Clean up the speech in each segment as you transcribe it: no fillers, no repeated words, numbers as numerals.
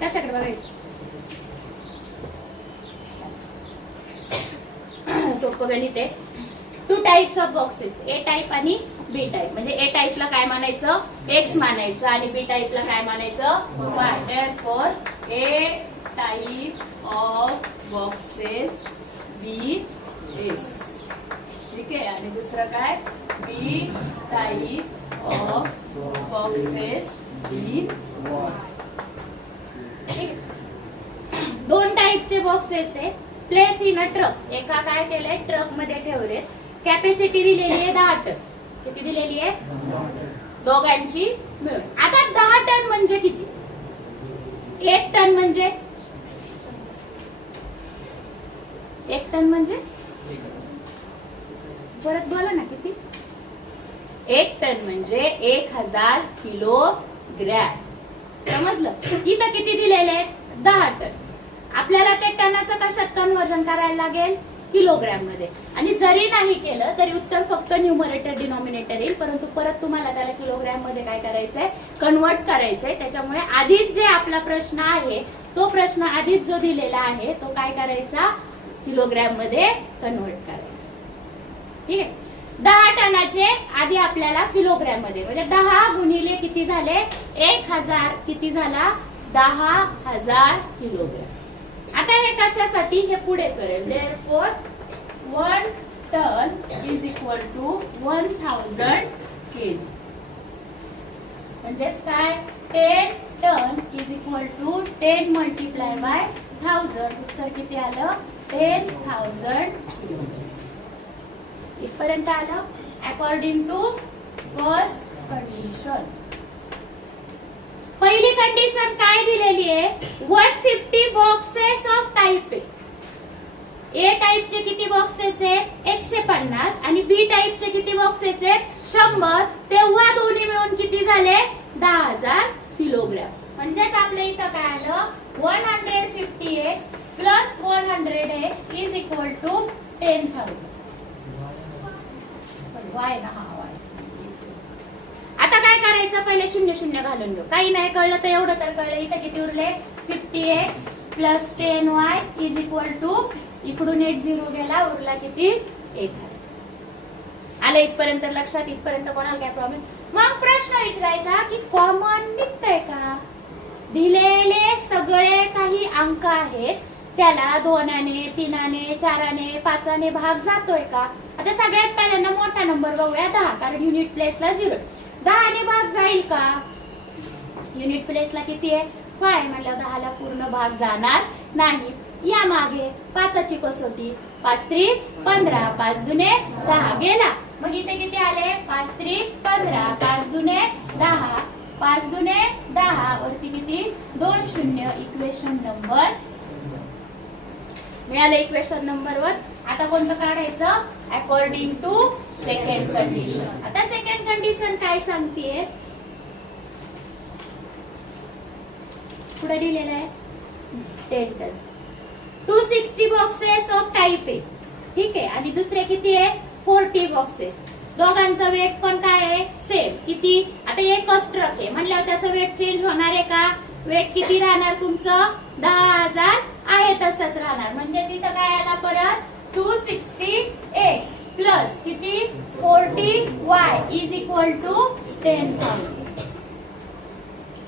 कशाकडे बघायचं? सोपं गणित आहे. 2 types of boxes, A type आणि बी टाइप. म्हणजे ए टाइपला काय मानायचं? एक्स मानायचं आणि बी टाइपला काय मानायचं? Y. Therefore a type of boxes B x. ठीक आहे. आणि दुसरं काय? B type of boxes B y. ठीक. 2 टाइपचे बॉक्सेस आहे. Place in a truck. एका काय केलंय? ट्रक मध्ये ठेवले. कॅपॅसिटी दिलेली आहे 10 टन. किती दिलेली आहे? दोघांची मिळून. आता 10 टन म्हणजे किती? 1 टन म्हणजे 1 टन म्हणजे परत बोला ना किती? 1 टन म्हणजे 1000 किलोग्रॅम. समजलं? इथं किती दिलेले? 10 टन. आपल्याला ते टनाचं कशात कन्वर्जन करायला लागेल? किलोग्रॅम मध्ये. आणि जरी नाही केलं तरी उत्तर फक्त न्यूमरेटर डिनॉमिनेटर येईल, परंतु परत तुम्हाला त्याला किलोग्रॅम मध्ये काय करायचंय? कन्वर्ट करायचंय. त्याच्यामुळे आधीच जे आपला प्रश्न आहे तो प्रश्न आधीच जो दिलेला आहे तो काय करायचा? किलोग्रॅम मध्ये कन्वर्ट करायचा. ठीक आहे. 10 टनाचे आधी आपल्याला किलोग्रॅम मध्ये, म्हणजे 10 गुणिले किती झाले? 1000. किती झाला? 10,000 किलोग्रॅम. आता हे कशासाठी? हे पुढे करेल. Therefore 1 ton is equal to 1000 kg. म्हणजेच काय? 10 ton is equal to 10 multiply by 1000. उत्तर किती आलं? 10,000 किलोग्रॅम. इथपर्यंत आलं. According to first condition. पहिली कंडिशन काय दिलेली आहे? 150 boxes of type A. A टाइपचे किती बॉक्सेस आहेत? 150. आणि बी टाइपचे किती बॉक्सेस आहेत? 100. तेव्हा दोन्ही मिळून किती झाले? 10,000 किलोग्रॅम. म्हणजेच आपल्या इथं काय आलं? 150x plus 100x is equal to 10,000. Y ना? हा वाय. आता काय करायचं? पहिले 0 0 घालून घेऊ. काही नाही कळलं तर एवढं तर कळलं. इथं किती उरले? 50x plus 10y is equal to, इकडून 8 0 गेला, उरला किती? 1000. आलं इथपर्यंत लक्षात? इथपर्यंत कोणाला काय प्रॉब्लेम? मग प्रश्न विचारायचा की कॉमन निघतंय का? दिलेले सगळे काही अंक आहेत त्याला 2ने 3ने 4ने 5ने भाग जातोय का? आता सगळ्यात पहिल्यांदा मोठा नंबर बघूया 10, कारण युनिट प्लेसला 0. 10 ने भाग जाईल का? युनिट प्लेसला किती आहे? 5. म्हटलं 10 ला पूर्ण भाग जाणार नाही. या मागे 5ची कसोटी. 5 3 15, 5 दुने 10 गेला. मग इथे किती आले? 5 3 15, 5 दुने 10, 5 दुने 10 वरती किती? 2 0. इक्वेशन नंबर मिळालं. Equation number 1. आता कोणतं काढायचं? According to second condition. आता सेकंड कंडिशन काय सांगतेय? पुढे दिलेलं आहे 10 ton. 260 boxes of type A. ठीक आहे. आणि दुसरे किती आहे? 40 बॉक्सेस. दोघांचं वेट पण काय आहे? सेम. किती? आता एकच ट्रक आहे म्हणल्यावर त्याचं वेट चेंज होणार आहे का? वेट किती राहणार तुमचं? 10,000 आहे तसंच राहणार. म्हणजे तिथं काय आला परत? 260x प्लस किती? 40y is equal to 10,000.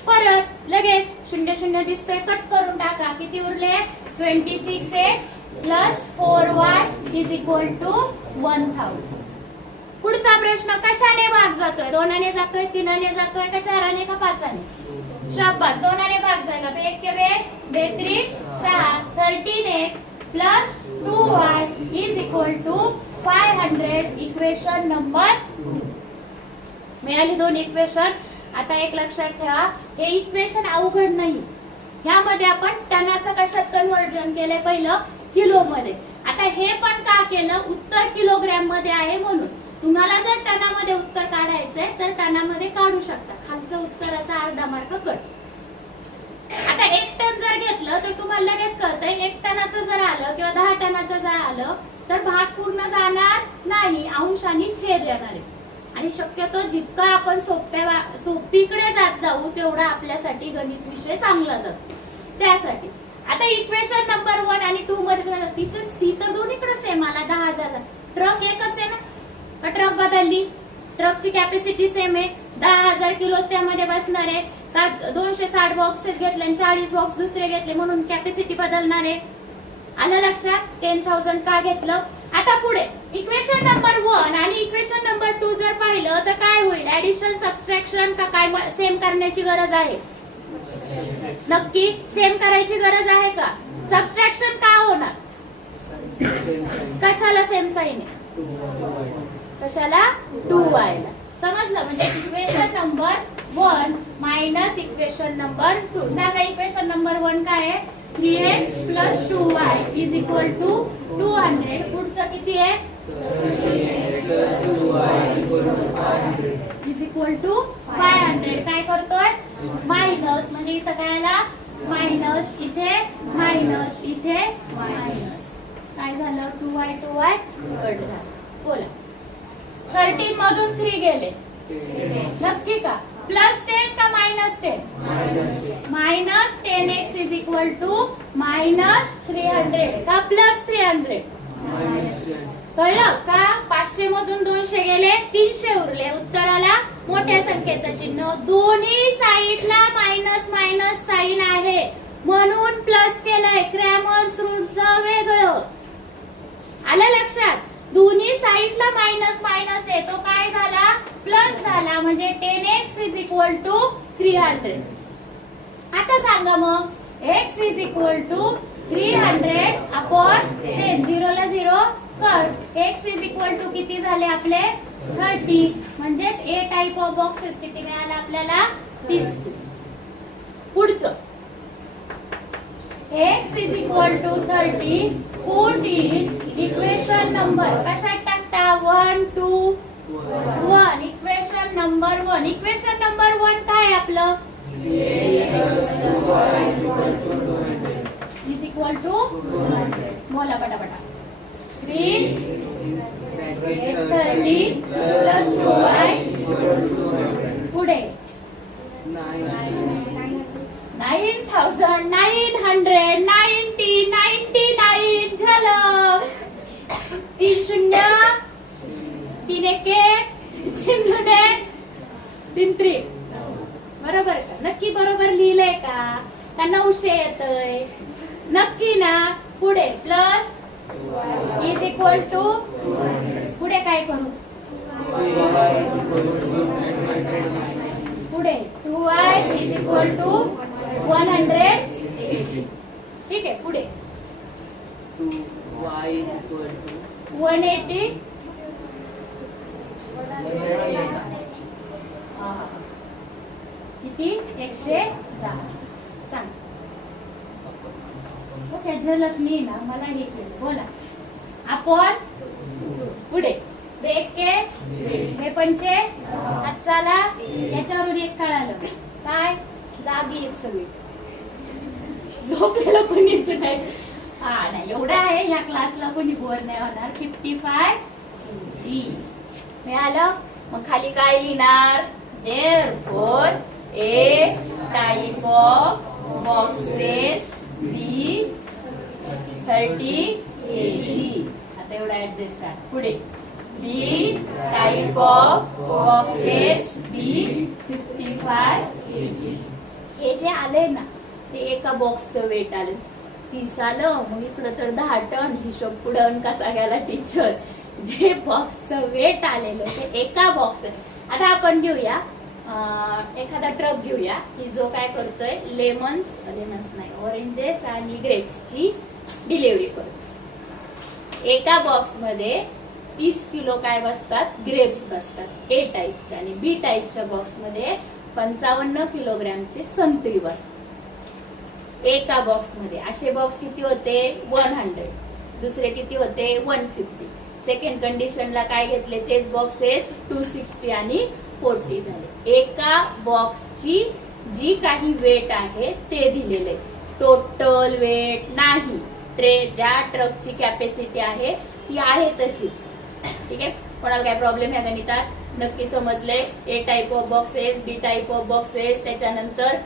परत लगेच 0 0 दिसतोय, कट करून टाका. किती उरले? 26x plus 4y is equal to 1000. पुढचा प्रश्न कशाने भाग जातोय? 2ने जातोय, 3ने जातोय का 4ने का 5ने? शाबास. 2ने भाग झाला. 1 के 2 6. 13x plus 2y is equal to 500. Equation number मिळाली. 2 इक्वेशन. आता एक लक्षात ठेवा, हे इक्वेशन अवघड नाही. ह्यामध्ये आपण टनाचं कशात कन्वर्जन केलंय? पहिलं किलो मध्ये. आता हे पण का केलं? उत्तर किलोग्रॅम मध्ये आहे म्हणून. तुम्हाला जर टनामध्ये उत्तर काढायचंय तर टनामध्ये काढू शकता. खालचं उत्तराचा अर्धा मार्क कट. आता 1 टन जर घेतलं तर तुम्हाला लगेच कळतंय 1 टनाचं जर आलं किंवा 10 टनाचं जर आलं तर भाग पूर्ण जाणार नाही, अंशाने छेद येणार आहे. आणि शक्यतो जितका आपण सोपीकडे जात जाऊ तेवढा आपल्यासाठी गणित विषय चांगला जातो. त्यासाठी आता इक्वेशन नंबर 1 आणि 2 मध्ये टीचर सी तर दोन्हीकडे सेम आला 10,000. ट्रक एकच आहे ना, का ट्रक बदलली? ट्रकची कॅपॅसिटी सेम आहे, 10,000 किलो त्यामध्ये बसणार आहे का 260 बॉक्सेस घेतले आणि 40 बॉक्स दुसरे घेतले म्हणून कॅपॅसिटी बदलणार आहे? आलं लक्षात? 10,000 का घेतलं? आता पुढे इक्वेशन नंबर 1 आणि इक्वेशन नंबर 2 जर पाहिलं तर काय होईल? ऍडिशन सबट्रॅक्शन का काय सेम करण्याची गरज आहे? नक्की सेम करायची गरज आहे का? सबट्रॅक्शन का होणार? कशाला सेम साइन आहे? कशाला? 2y ला. समजलं? म्हणजे equation number 1 minus equation number 2. सांगा इक्वेशन नंबर 1 काय आहे? 3x plus 2y is equal to 200. पुढचं किती आहे? 3x plus 2y is equal to 500. काय करतोय? मायनस, म्हणजे इथं काय आला? मायनस, इथे मायनस, इथे मायनस. काय झालं? 2y कट झाला. बोला. 13 मधून 3 गेले, नक्की का? प्लस 10 का minus 10? Minus 10x is equal to minus 300 का प्लस 300? कळलं का? 500 मधून 200 गेले, 300 उरले. उत्तराला मोठ्या संख्येचं चिन्ह, दोन्ही साईडला मायनस मायनस साइन आहे म्हणून प्लस केलंय. क्रॅमर्स रूलचं वेगळं. आलं लक्षात? दोन्ही साईडला मायनस मायनस आहे, तो काय झाला? प्लस झाला. म्हणजे 10x इज इक्वल टू 300. आता सांगा मग, x is equal to 300 upon 10. 0 ला 0 cut. x is equal to किती झाले आपले? 30. म्हणजेच ए टाइप ऑफ बॉक्सेस किती मिळाला आपल्याला? 30. पुढचं x is equal to 30 14. Equation number कशात टाकता? 1 2 1. Equation number 1. इक्वेशन नंबर 1 काय आपलं? Is equal to 200. बोला पटापटा. 3 30 प्लस 2y पुढे 9,999 झालं. 3 शून्य 3 एक 3 दुने 3 त्रिक. बरोबर का? नक्की बरोबर लिहिलंय का? का 900 येतंय? नक्की ना? पुढे प्लस इज इक्वल टू पुढे काय करू? पुढे 2y इज इक्वल टू 180. ठीक आहे. पुढे 2y equal to 180. किती? 110. सांग. ओके, झलक नाही ना, मला हे केलं. बोला. आपण पुढे बेके हे पंचे हात चाला. याच्यावरून एक कळालं काय? जागी आहेत सगळी, झोपलेलं कोणीच नाही. हा नाही, एवढं आहे. या क्लासला कोणी बोर नाही होणार. 55 मिळालं. मग खाली काय लिहिणार? Therefore a type of boxes be 30 kg. आता एवढा ऍडजस्ट करा. पुढे B type of boxes be 55 kg. हे जे आले ना ते एका बॉक्सचं वेट आलं 30 आलं. मग इकडं तर 10 टन. हिशोब पुढं कसा गेला टीचर? जे बॉक्सचं वेट आलेलं ते एका बॉक्स. आता आपण घेऊया एखादा ट्रक घेऊया की जो काय करतोय लेमन्स नाही ऑरेंजेस आणि ग्रेप्सची डिलिव्हरी करतो. एका बॉक्स मध्ये 30 किलो काय बसतात? ग्रेप्स बसतात ए टाईपच्या. आणि बी टाईपच्या बॉक्स मध्ये 55 किलोग्रॅमचे संत्री बसतात एका बॉक्स मध्ये. असे बॉक्स किती होते? 100. दुसरे किती होते? 150. सेकंड कंडिशनला काय घेतले? तेच बॉक्सेस 260 आणि 40 झाले. एका बॉक्सची जी काही वेट आहे ते दिलेले, टोटल वेट नाही. ज्या ट्रकची कॅपॅसिटी आहे ती आहे तशीच. ठीक आहे. कोणाला काय प्रॉब्लेम आहे गणितात? नक्की समजले? A type of boxes, B type of boxes, त्याच्यानंतर